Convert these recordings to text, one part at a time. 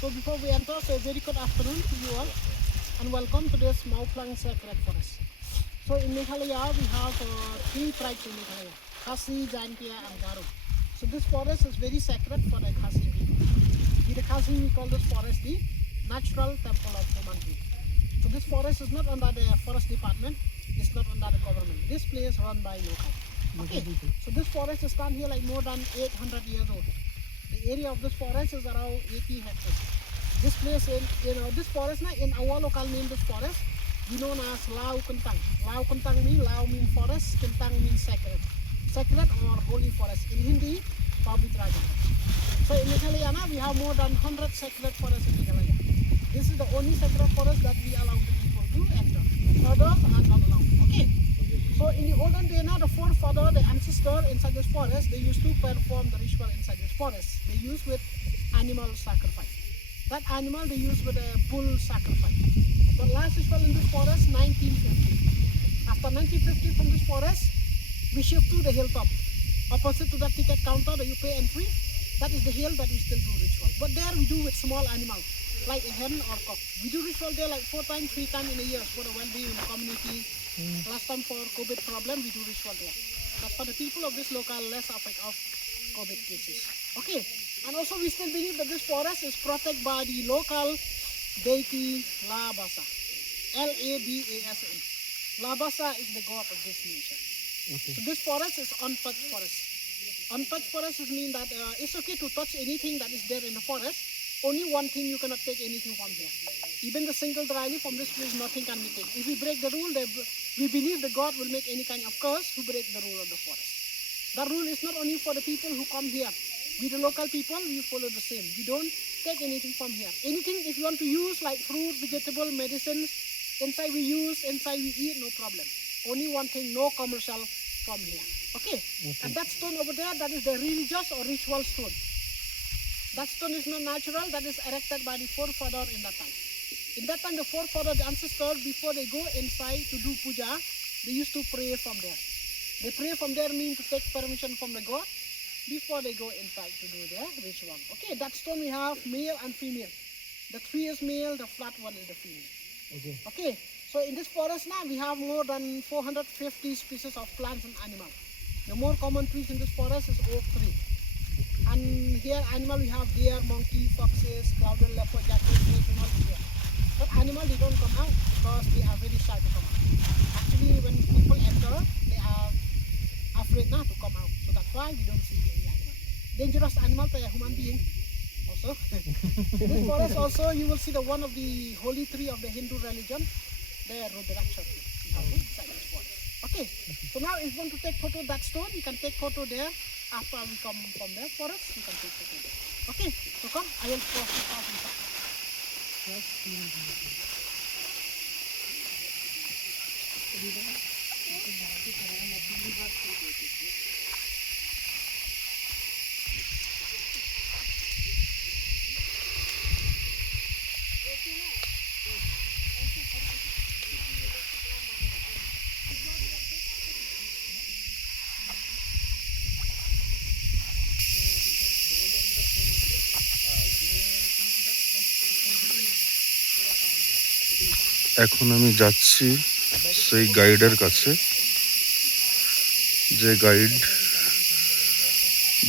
So before we enter, so a very good afternoon to you all and welcome to this Mauplang Sacred Forest. So in Meghalaya, we have three tribes in Meghalaya, Khasi, Jaintia and Garo. So this forest is very sacred for the Khasi people. In the Khasi, we call this forest the natural temple of human being. So this forest is not under the forest department, it's not under the government. This place is run by local. Okay, so this forest is stand here like more than 800 years old. The area of this forest is around 80 hectares. This place this forest in our local name, this forest we known as Lau Kentang. Lau Kentang means Lau means forest, Kentang means sacred. Sacred or holy forest. In Hindi, Pavitra. So in Meghalaya we have more than 100 sacred forests in Meghalaya. This is the only sacred forest that we allow the people to enter. Others are not allowed. Okay. So in the olden day now, the forefather, the ancestor inside this forest, they used to perform the ritual inside this forest. They used with animal sacrifice. That animal they used with a bull sacrifice. The last ritual in this forest, 1950. After 1950 from this forest, we shift to the hilltop. Opposite to that ticket counter that you pay entry, that is the hill that we still do ritual. But there we do with small animals, like a hen or cock. We do ritual there like 4 times, 3 times in a year for the well-being in the community. Last time for COVID problem, we do ritual there. But for the people of this local, less affect of COVID cases. Okay, and also we still believe that this forest is protected by the local deity Labasa. L-A-B-A-S-A. Labasa is the god of this nature. Okay. So this forest is untouched forest. Untouched forest means that it's okay to touch anything that is there in the forest. Only one thing, you cannot take anything from here. Even the single dry leaf from this place, nothing can be taken. If we break the rule, we believe the God will make any kind of curse who break the rule of the forest. That rule is not only for the people who come here. We the local people, we follow the same. We don't take anything from here. Anything if you want to use like fruit, vegetable, medicines, inside we use, inside we eat, no problem. Only one thing, no commercial from here. Okay? And that stone over there, that is the religious or ritual stone. That stone is not natural, that is erected by the forefather in that time. In that time, the forefather, the ancestor, before they go inside to do puja, they used to pray from there. They pray from there means to take permission from the God before they go inside to do their ritual. Okay, that stone we have male and female. The tree is male, the flat one is the female. Okay, so in this forest now, we have more than 450 species of plants and animals. The more common trees in this forest is oak tree. And here animal we have deer, monkey, foxes, clouded leopard, jackal, snake, and all here. But animal they don't come out because they are very shy to come out. Actually when people enter, they are afraid not to come out. So that's why we don't see any animal. Dangerous animal to a human being also. In this forest also you will see the one of the holy tree of the Hindu religion, the Rudraksha tree. We have inside this forest. Okay. So now if you want to take photo of that stone, you can take photo there. After we come from the forest, we can take photo there. Okay, so come, I will cross the path inside. এখন আমি যাচ্ছি সেই গাইডের কাছে, যে guide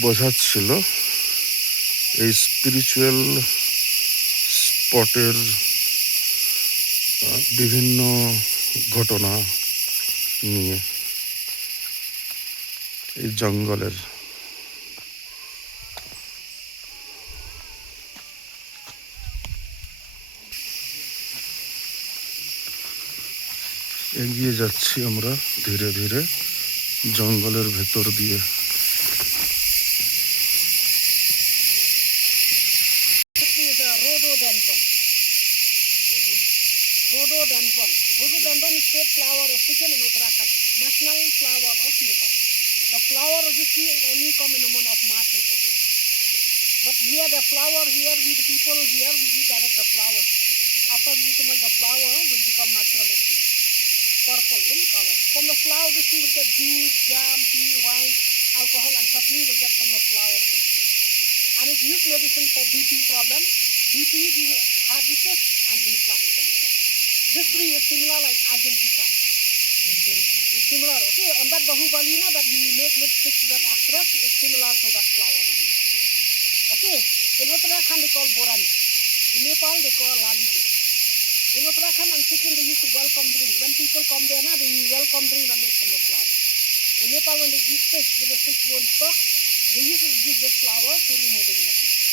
বোঝাচ্ছিল এই spiritual স্পটের বিভিন্ন ঘটনা নিয়ে, এই জঙ্গলের। এগিয়ে যাচ্ছি আমরা ধীরে ধীরে জঙ্গলের ভেতর দিয়ে। Rhododendron is state flower of Sikkim and Uttarakhand, national flower of Nepal. The flower of this tree only come in the month of March and April. But here the flower, here we the people here we eat direct the flower. After we eat too much, the flower will become naturalistic, purple in color. From the flower, this tree will get juice, jam, tea, wine, alcohol, and chutney will get from the flower of this tree. And it's used medicine for BP problem, BP, heart disease, and inflammation problem. This tree is similar like Argentina. It's similar, okay? On that Bahubali that he make lipstick to that actress is similar to that flower. Okay? In Uttarakhand they call Borani. In Nepal they call Lali Gura. In Uttarakhand and Sikkim they used to welcome drink. When people come there now, they welcome drink that make from the flower. In Nepal when they eat fish with the fish bone stock, they used to use this flower to removing the fish.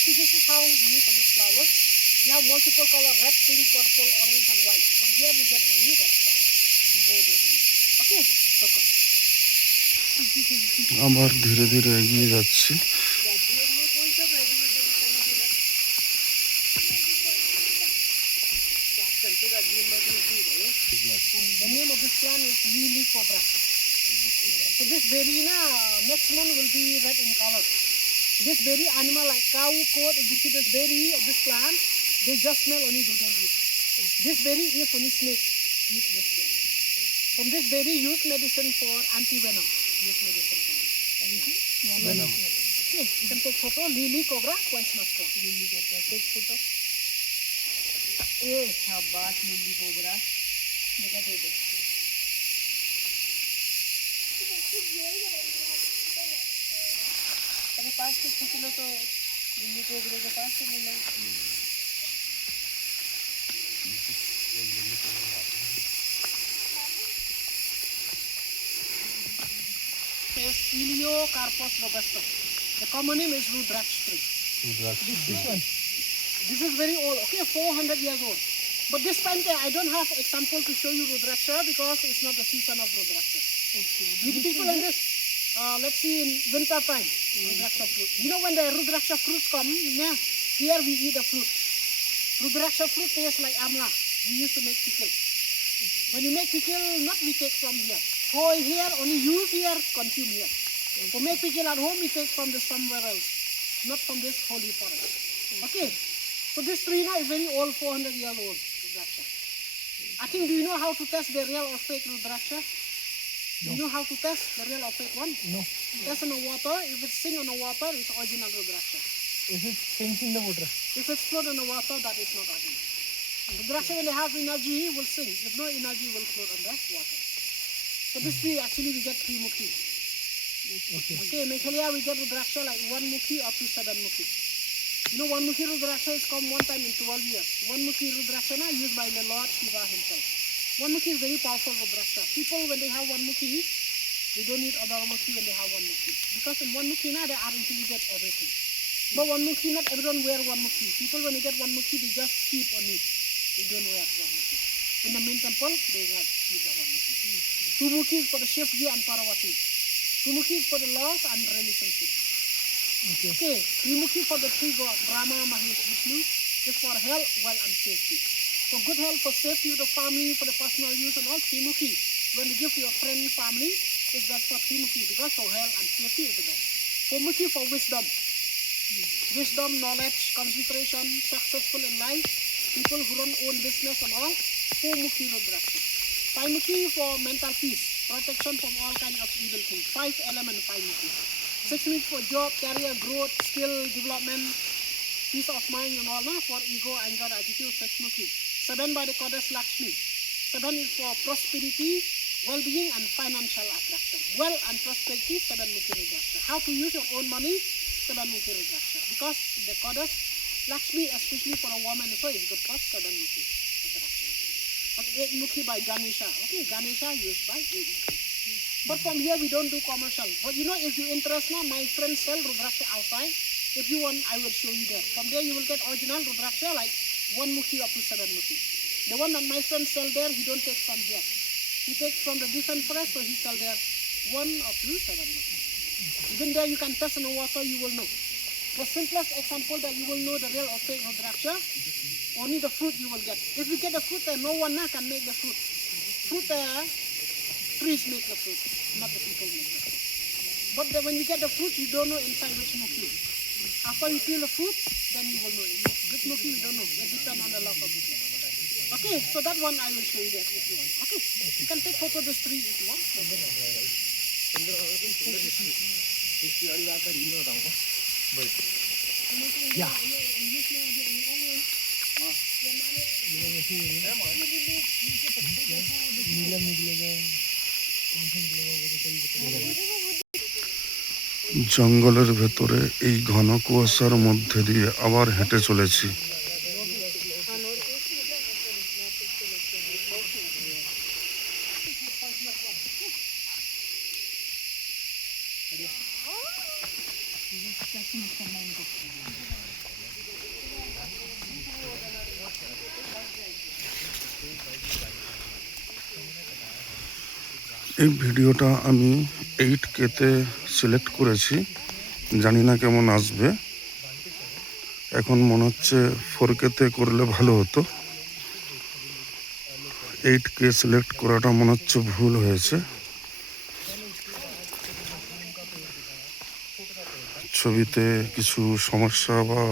See, this is how the use of this flower. We have multiple color, red, pink, purple, orange and white. But here we get only red flower. Okay, so come. আবার ধীরে ধীরে এগিয়ে যাচ্ছি। The name of this plant is Lily Cobra. So this berry next month will be red in color. This berry, animal like cow, goat, if you see this berry of this plant, they just smell only, they don't eat. This berry is only snake eat this berry. From this berry, use medicine for anti-venom. Use medicine for this. Anti-venom. Okay, you can take photo. Lily Cobra, twice mushroom. Lily Cobra, take photo. Shabash, Lily Cobra. Look at this. अरे पास से खींच लो तो lily कोबरे के पास से मिल Eliocarpus robusta. The common name is Rudraksh tree. This is very old, okay, 400 years old. But this time I don't have example to show you Rudraksha because it's not the season of Rudraksha. Okay. With people in this, let's see in winter time, Rudraksha fruit. You know when the Rudraksha fruits come, here we eat the fruit. Rudraksha fruit tastes like amla. We used to make pickle. When you make pickle, not we take from here. Whole here, only use here, consume here. To make pickle at home, we take from the somewhere else, not from this holy forest. Okay. So this tree now is very old, 400 years old, Rudraksha. I think, do you know how to test the real or fake Rudraksha? Do you know how to test the real or fake one? No. Test in the water. If it's sink on the water, it's original Rudraksha. If it sinks in the water? If it's float in the water, that is not original. Rudraksha, when they have energy, will sink. If no energy, will float on the water. So this tree, actually, we get 3 mukhi. Okay, Meghalaya, we get Rudraksha like 1 mukhi up to 7 mukhi. You know, 1 mukhi Rudraksha is come one time in 12 years. 1 mukhi Rudraksha used by the Lord Shiva himself. 1 mukhi is very powerful Rudraksha. People, when they have 1 mukhi, they don't need other mukhi when they have 1 mukhi. Because in 1 mukhi, they are intelligent everything. But 1 mukhi, not everyone wear 1 mukhi. People, when they get 1 mukhi, they just keep on it. They don't wear 1 mukhi. In the main temple, they have the 1 mukhi. 2 mukhi is for the Shivji and Parvati. 2 mukhi is for the laws and relationship. Okay, 3 mukhi for the 3 gods, Brahma, Mahesh, Vishnu, is for health, wealth and safety. For good health, for safety of the family, for the personal use and all, 3 mukhi. When you give to your friend, family, is that for 3 mukhi, because for health and safety is the best. 4 mukhi for wisdom. Wisdom, knowledge, concentration, successful in life, people who run own business and all, 4 mukhi Rudraksha. 5 mukhi for mental peace, protection from all kinds of evil things. 5 elements, 5 mukhi. 6 mukhi for job, career, growth, skill, development, peace of mind and all, for ego, anger, attitude, 6 mukhi. 7 by the goddess Lakshmi. 7 is for prosperity, well-being and financial attraction. Wealth and prosperity, 7 mukhi Rudraksha. How to use your own money, 7 mukhi Rudraksha. Because the goddess Lakshmi, especially for a woman, so is good for 7 mukhi Rudraksha. 8 mukhi by Ganesha. Okay, Ganesha used by 8 mukhi. But from here we don't do commercial. But you know, if you interest now, my friends sell Rudraksha outside. If you want, I will show you there. From there you will get original Rudraksha like 1 mukhi up to 7 mukhi. The one that my friends sell there, he don't take from here. He takes from the different forest, so he sell there 1 up to 7 mukhi. Even there you can test in the water, you will know. The simplest example that you will know the real or fake Rudraksha, only the fruit you will get. If you get the fruit there, no one can make the fruit. Fruit there, trees make the fruit, not the people make the fruit. But when you get the fruit, you don't know inside which mukhi. After you feel the fruit, then you will know. Which mukhi you don't know. It depends on the luck of it. Okay, so that one I will show you there if you want. Okay, you can take photo of this tree if you want. Yeah. नीला निकलेगा, कौन सा निकलेगा वो तो सही बताइए। জঙ্গলের ভেতরে এই ঘন কুয়াশার মধ্যে দিয়ে আবার হেঁটে চলেছি। এই ভিডিওটা আমি 8K-তে সিলেক্ট করেছি, জানি না কেমন আসবে। এখন মনে হচ্ছে 4K-তে করলে ভালো হতো। 8K সিলেক্ট করাটা মনে হচ্ছে ভুল হয়েছে। ছবিতে কিছু সমস্যা বা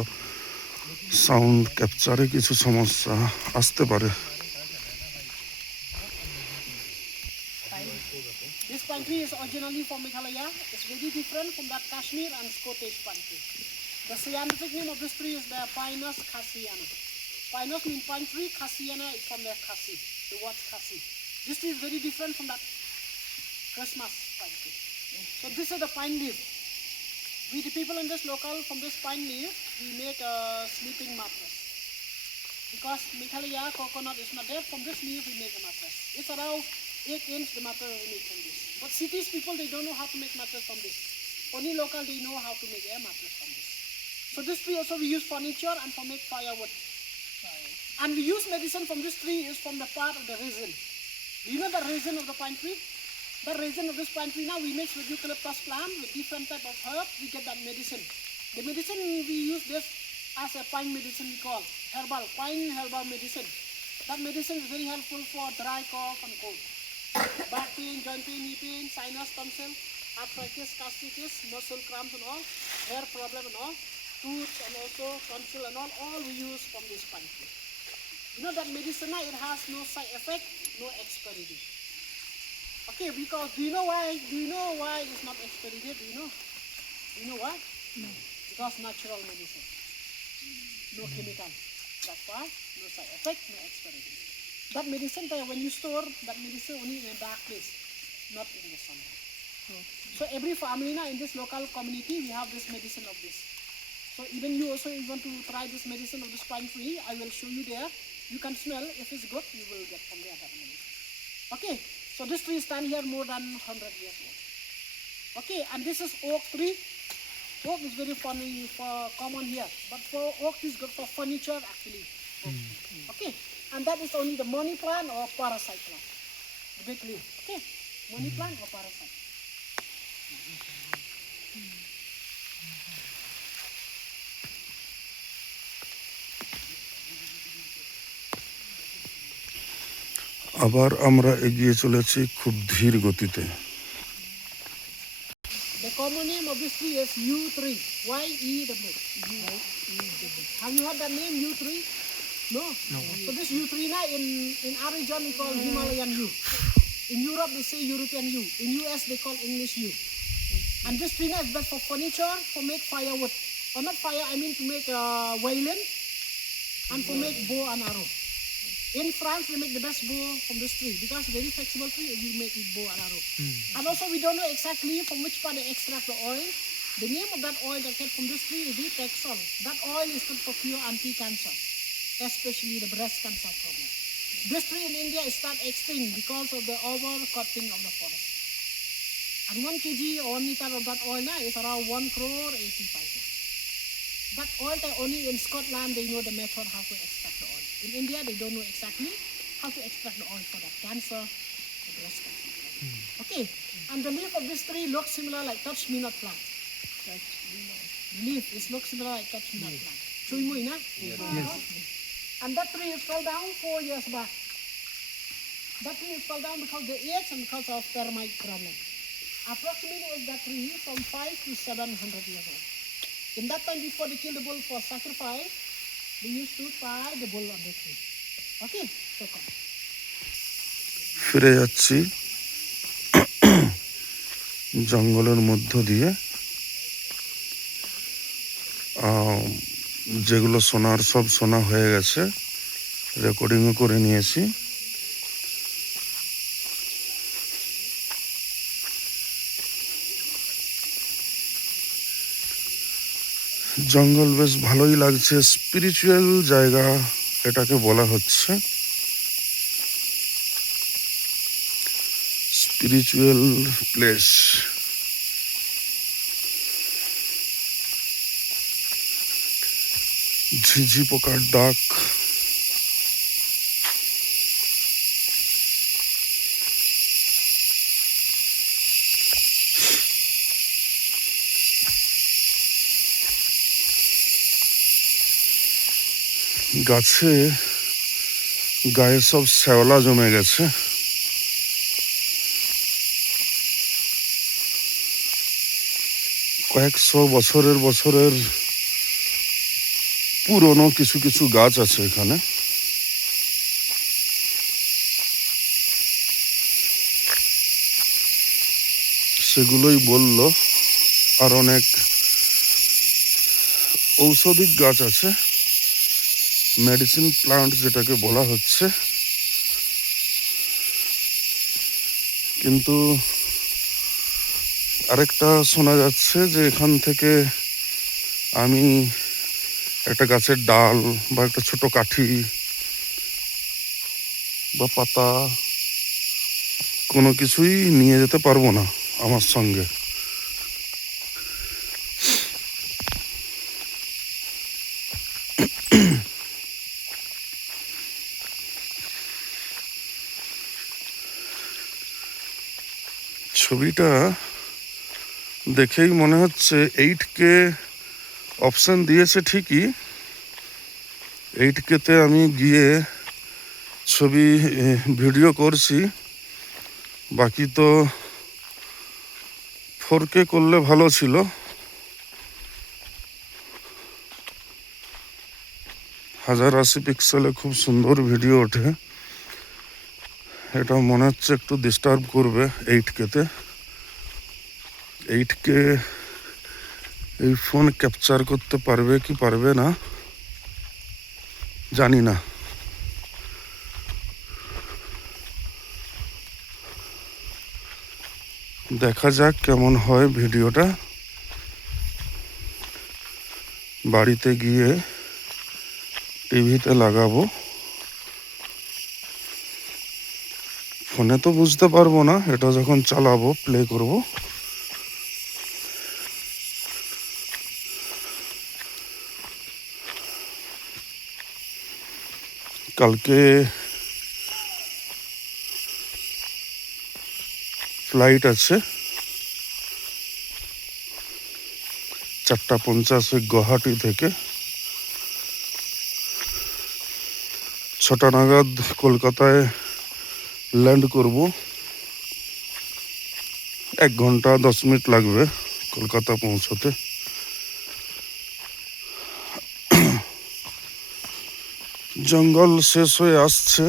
সাউন্ড ক্যাপচারে কিছু সমস্যা আসতে পারে। This pine tree is originally from Meghalaya. It's very different from that Kashmir and Scottish pine tree. The scientific name of this tree is the Pinus khasiana. Pinus means pine tree, khasiana is from the khasi, the word khasi. This tree is very different from that Christmas pine tree. So this is the pine leaf. We the people in this local, from this pine leaf, we make a sleeping mattress. Because Meghalaya coconut is not there, from this leaf we make a mattress. It's around 8 inch the mattress we make from this. But cities people, they don't know how to make mattress from this. Only local, they know how to make a mattress from this. So this tree also we use furniture and for make firewood. And we use medicine from this tree is from the part of the resin. You know the resin of the pine tree? The resin of this pine tree now we mix with eucalyptus plant with different type of herb, we get that medicine. The medicine we use this as a pine medicine we call herbal, pine herbal medicine. That medicine is very helpful for dry cough and cold. Back pain, joint pain, knee pain, sinus, tonsil, arthritis, gastritis, muscle cramps and all, hair problem and all, tooth and also tonsil and all we use from this pine tree. You know that medicine now, it has no side effect, no expiry date. Okay, because do you know why it's not expiry date? Do you know why? No. Because natural medicine. No chemical. That's why no side effect, no expiry date. That medicine, when you store that medicine only in a dark place, not in the sunlight. So every family now in this local community, we have this medicine of this. So even you also, if you want to try this medicine of this pine tree, I will show you there. You can smell. If it's good, you will get from there that medicine. Okay. So this tree stand here more than 100 years old. Okay, and this is oak tree. Oak is very funny for common here, but for oak is good for furniture actually. Okay, and that is only the money plant or parasite plant. The big leaf. Okay, money plant or parasite. আবার আমরা এগিয়ে চলেছি খুব ধীর গতিতে। The common name of this tree is yew tree. Y-E-W. Have you heard that name, yew tree? No. So this yew tree now in our region we call Himalayan yew. In Europe they say European yew. In US they call English yew. And this tree now is best for furniture, for make firewood. Or not fire, I mean to make violin and for make bow and arrow. In France, we make the best bow from this tree because it's very flexible tree. We make it bow and arrow. And also, we don't know exactly from which part they extract the oil. The name of that oil that get from this tree is the Texol. That oil is good for cure anti-cancer, especially the breast cancer problem. This tree in India is start extinct because of the over-cutting of the forest. And 1 kg or 1 liter of that oil now is around 1,85,00,000. That oil, only in Scotland they know the method how to extract the oil. In India they don't know exactly how to extract the oil for that cancer, the breast cancer. Okay, and the leaf of this tree looks similar like touch-me-not plant. The leaf looks similar like touch-me-not plant. Chui mui na? Yes. And that tree is fell down 4 years back. That tree is fell down because of the age and because of termite problem. Approximately that tree from 5 to 700 years old. In that time before they kill the bull for sacrifice, they used to tie the bull on the tree. Okay, so come. ফিরে যাচ্ছি জঙ্গলের মধ্য দিয়ে। যেগুলো শোনার সব শোনা হয়ে গেছে, রেকর্ডিংও করে নিয়েছি। জঙ্গল বেশ ভালোই লাগছে, স্পিরিচুয়াল জায়গা এটাকে বলা হচ্ছে। Spiritual place. ঝিঝি পোকার ডাক, গাছে গায়ে সব শ্যাওলা জমে গেছে। কয়েকশো বছরের পুরনো কিছু কিছু গাছ আছে এখানে। সেগুলোই বলল। আর অনেক ঔষধিক গাছ আছে, মেডিসিন প্লান্ট যেটাকে বলা হচ্ছে। কিন্তু আরেকটা শোনা যাচ্ছে যে এখান থেকে আমি একটা গাছের ডাল বা একটা ছোট কাঠি বা পাতা কোনো কিছুই নিয়ে যেতে পারবো না আমার সঙ্গে। ছবিটা দেখেই মনে হচ্ছে 8K অপশন দিয়েছে ঠিকই। 8K-তে আমি গিয়ে ছবি ভিডিও করছি, বাকি তো 4K করলে ভালো ছিল। হাজার 80 পিক্সেলে খুব সুন্দর ভিডিও ওঠে। এটা মনে হচ্ছে একটু ডিস্টার্ব করবে 8K-তে। 8K এই ফোন ক্যাপচার করতে পারবে কি পারবে না জানি না। দেখা যাক কেমন হয় ভিডিওটা। বাড়িতে গিয়ে টিভিতে লাগাবো। ফোনে তো বুঝতে পারবো না, এটা যখন চালাবো প্লে করব। কালকে ফ্লাইট আছে 4:50 গুয়াহাটি থেকে। 6টা নাগাদ কলকাতায় ল্যান্ড করব। 1 ঘন্টা 10 মিনিট লাগবে কলকাতা পৌঁছতে। জঙ্গল শেষ হয়ে আসছে।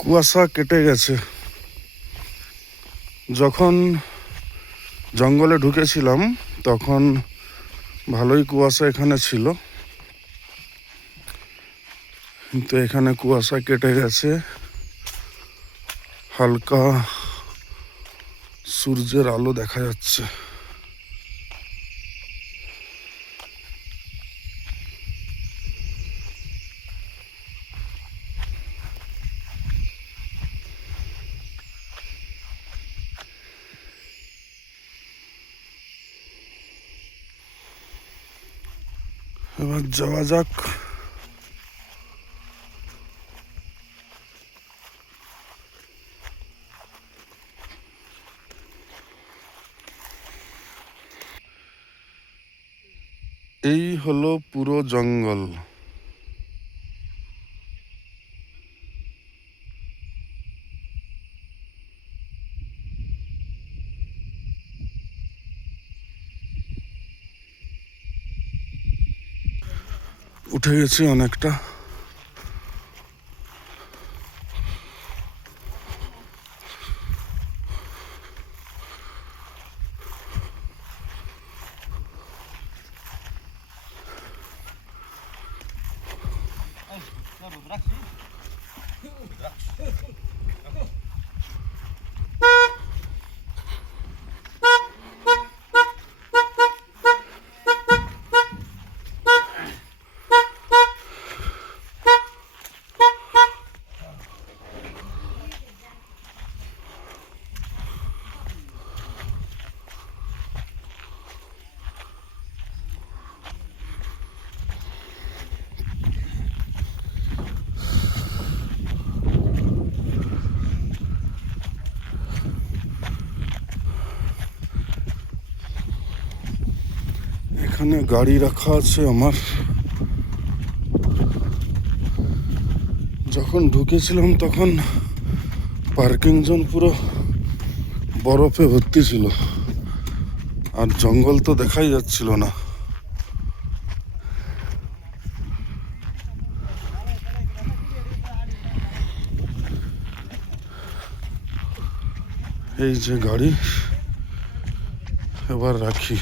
কুয়াশা কেটে গেছে। যখন জঙ্গলে ঢুকেছিলাম তখন ভালোই কুয়াশা এখানে ছিল, কিন্তু এখানে কুয়াশা কেটে গেছে, হালকা সূর্যের আলো দেখা যাচ্ছে। এবার যাওয়া যাক। এই হলো পুরো জঙ্গল। উঠে গেছি অনেকটা। এখানে গাড়ি রাখা আছে আমার। যখন ঢুকেছিলাম তখন পার্কিং জোন পুরো বরফে ভর্তি ছিল, আর জঙ্গল তো দেখাই যাচ্ছিল না। এই যে গাড়ি, এবার রাখি।